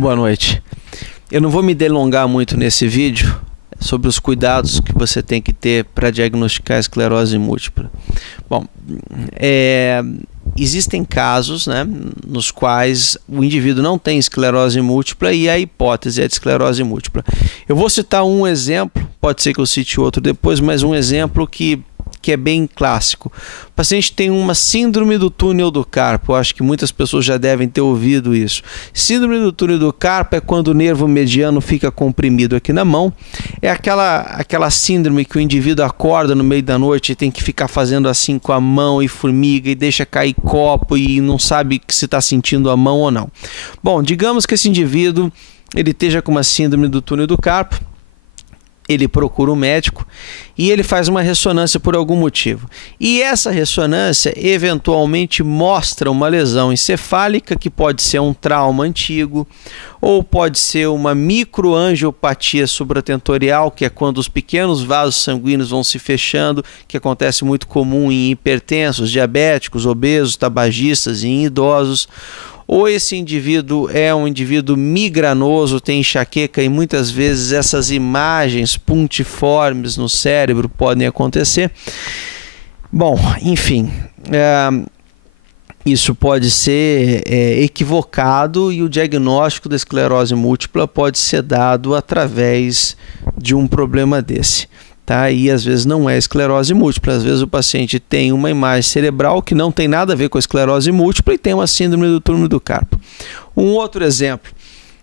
Boa noite. Eu não vou me delongar muito nesse vídeo sobre os cuidados que você tem que ter para diagnosticar a esclerose múltipla. Bom, existem casos, né, nos quais o indivíduo não tem esclerose múltipla e a hipótese é de esclerose múltipla. Eu vou citar um exemplo, pode ser que eu cite outro depois, mas um exemplo que é bem clássico. O paciente tem uma síndrome do túnel do carpo. Eu acho que muitas pessoas já devem ter ouvido isso. Síndrome do túnel do carpo é quando o nervo mediano fica comprimido aqui na mão. É aquela síndrome que o indivíduo acorda no meio da noite e tem que ficar fazendo assim com a mão e formiga e deixa cair copo e não sabe se está sentindo a mão ou não. Bom, digamos que esse indivíduo ele esteja com uma síndrome do túnel do carpo. Ele procura um médico e ele faz uma ressonância por algum motivo. E essa ressonância eventualmente mostra uma lesão encefálica, que pode ser um trauma antigo, ou pode ser uma microangiopatia supratentorial, que é quando os pequenos vasos sanguíneos vão se fechando, que acontece muito comum em hipertensos, diabéticos, obesos, tabagistas e em idosos. Ou esse indivíduo é um indivíduo migranoso, tem enxaqueca e muitas vezes essas imagens puntiformes no cérebro podem acontecer. Bom, enfim, isso pode ser equivocado e o diagnóstico da esclerose múltipla pode ser dado através de um problema desse. Tá? E às vezes não é esclerose múltipla, às vezes o paciente tem uma imagem cerebral que não tem nada a ver com a esclerose múltipla e tem uma síndrome do túnel do carpo. Um outro exemplo,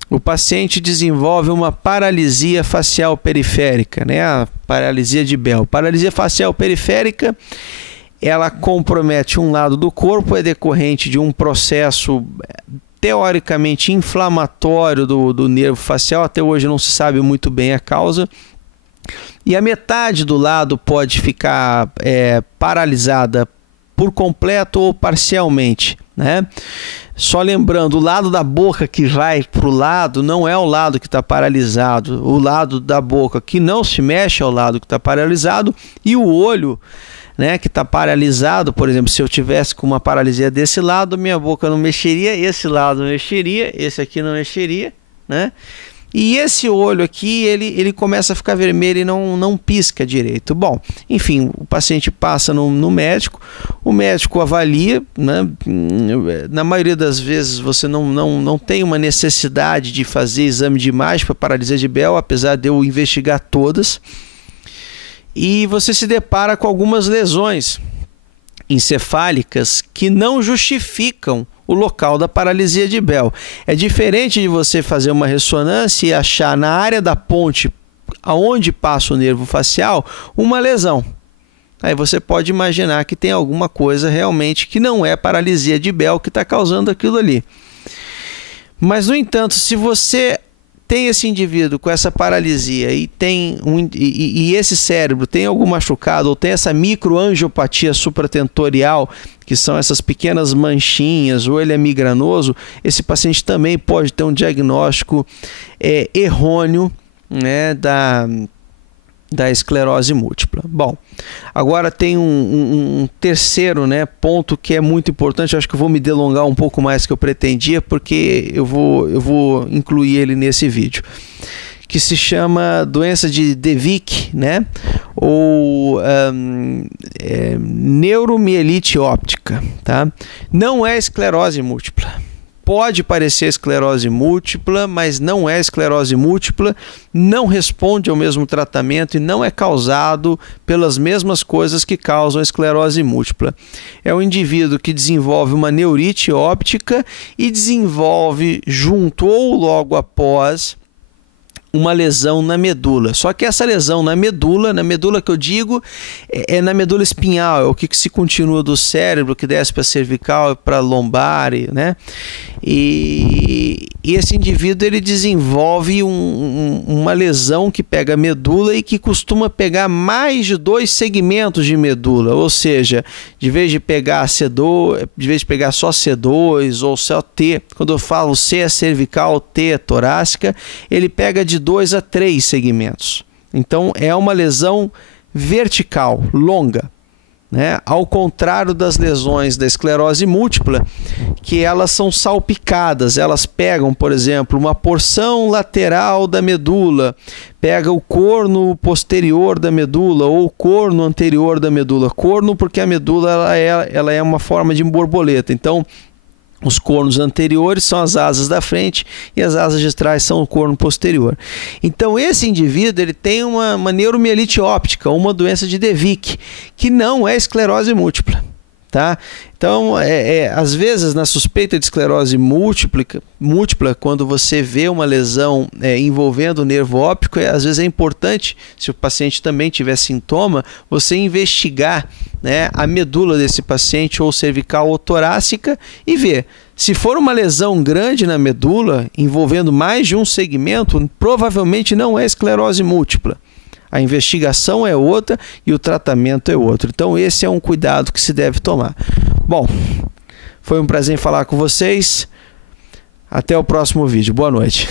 o paciente desenvolve uma paralisia facial periférica, né? A paralisia de Bell. Paralisia facial periférica, ela compromete um lado do corpo, é decorrente de um processo teoricamente inflamatório do nervo facial, até hoje não se sabe muito bem a causa. E a metade do lado pode ficar paralisada por completo ou parcialmente, né? Só lembrando, o lado da boca que vai para o lado não é o lado que está paralisado. O lado da boca que não se mexe é o lado que está paralisado. E o olho, né, que está paralisado, por exemplo, se eu tivesse com uma paralisia desse lado, minha boca não mexeria, esse lado não mexeria, esse aqui não mexeria, né? E esse olho aqui, ele começa a ficar vermelho e não pisca direito. Bom, enfim, o paciente passa no médico, o médico avalia, né? Na maioria das vezes você não tem uma necessidade de fazer exame de imagem para paralisia de Bell, apesar de eu investigar todas. E você se depara com algumas lesões encefálicas que não justificam o local da paralisia de Bell. É diferente de você fazer uma ressonância e achar na área da ponte, aonde passa o nervo facial, uma lesão. Aí você pode imaginar que tem alguma coisa realmente que não é paralisia de Bell que está causando aquilo ali. Mas, no entanto, se você tem esse indivíduo com essa paralisia e esse cérebro tem algum machucado ou tem essa microangiopatia supratentorial, que são essas pequenas manchinhas, ou ele é migranoso, esse paciente também pode ter um diagnóstico errôneo, né, da esclerose múltipla. Bom, agora tem um terceiro, né, ponto que é muito importante. Eu acho que eu vou me delongar um pouco mais do que eu pretendia, porque eu vou incluir ele nesse vídeo, que se chama doença de Devic, né, ou neuromielite óptica, tá? Não é esclerose múltipla. Pode parecer esclerose múltipla, mas não é esclerose múltipla, não responde ao mesmo tratamento e não é causado pelas mesmas coisas que causam a esclerose múltipla. É um indivíduo que desenvolve uma neurite óptica e desenvolve junto ou logo após uma lesão na medula. Só que essa lesão na medula que eu digo é na medula espinhal, é o que se continua do cérebro, que desce para a cervical, para a lombar, né? E esse indivíduo ele desenvolve uma lesão que pega a medula e que costuma pegar mais de 2 segmentos de medula, ou seja, de vez de pegar C2, de vez de pegar só C2 ou só T, quando eu falo C é cervical, T é torácica, ele pega de 2 a 3 segmentos. Então é uma lesão vertical, longa, né? Ao contrário das lesões da esclerose múltipla, que elas são salpicadas, elas pegam, por exemplo, uma porção lateral da medula, pega o corno posterior da medula ou o corno anterior da medula. Corno porque a medula ela é uma forma de borboleta, então os cornos anteriores são as asas da frente e as asas de trás são o corno posterior. Então esse indivíduo ele tem uma neuromielite óptica, uma doença de De Vick, que não é esclerose múltipla. Tá? Então, às vezes, na suspeita de esclerose múltipla, quando você vê uma lesão envolvendo o nervo óptico, às vezes é importante, se o paciente também tiver sintoma, você investigar, né, a medula desse paciente, ou cervical ou torácica, e ver. Se for uma lesão grande na medula, envolvendo mais de um segmento, provavelmente não é esclerose múltipla. A investigação é outra e o tratamento é outro. Então esse é um cuidado que se deve tomar. Bom, foi um prazer em falar com vocês. Até o próximo vídeo. Boa noite.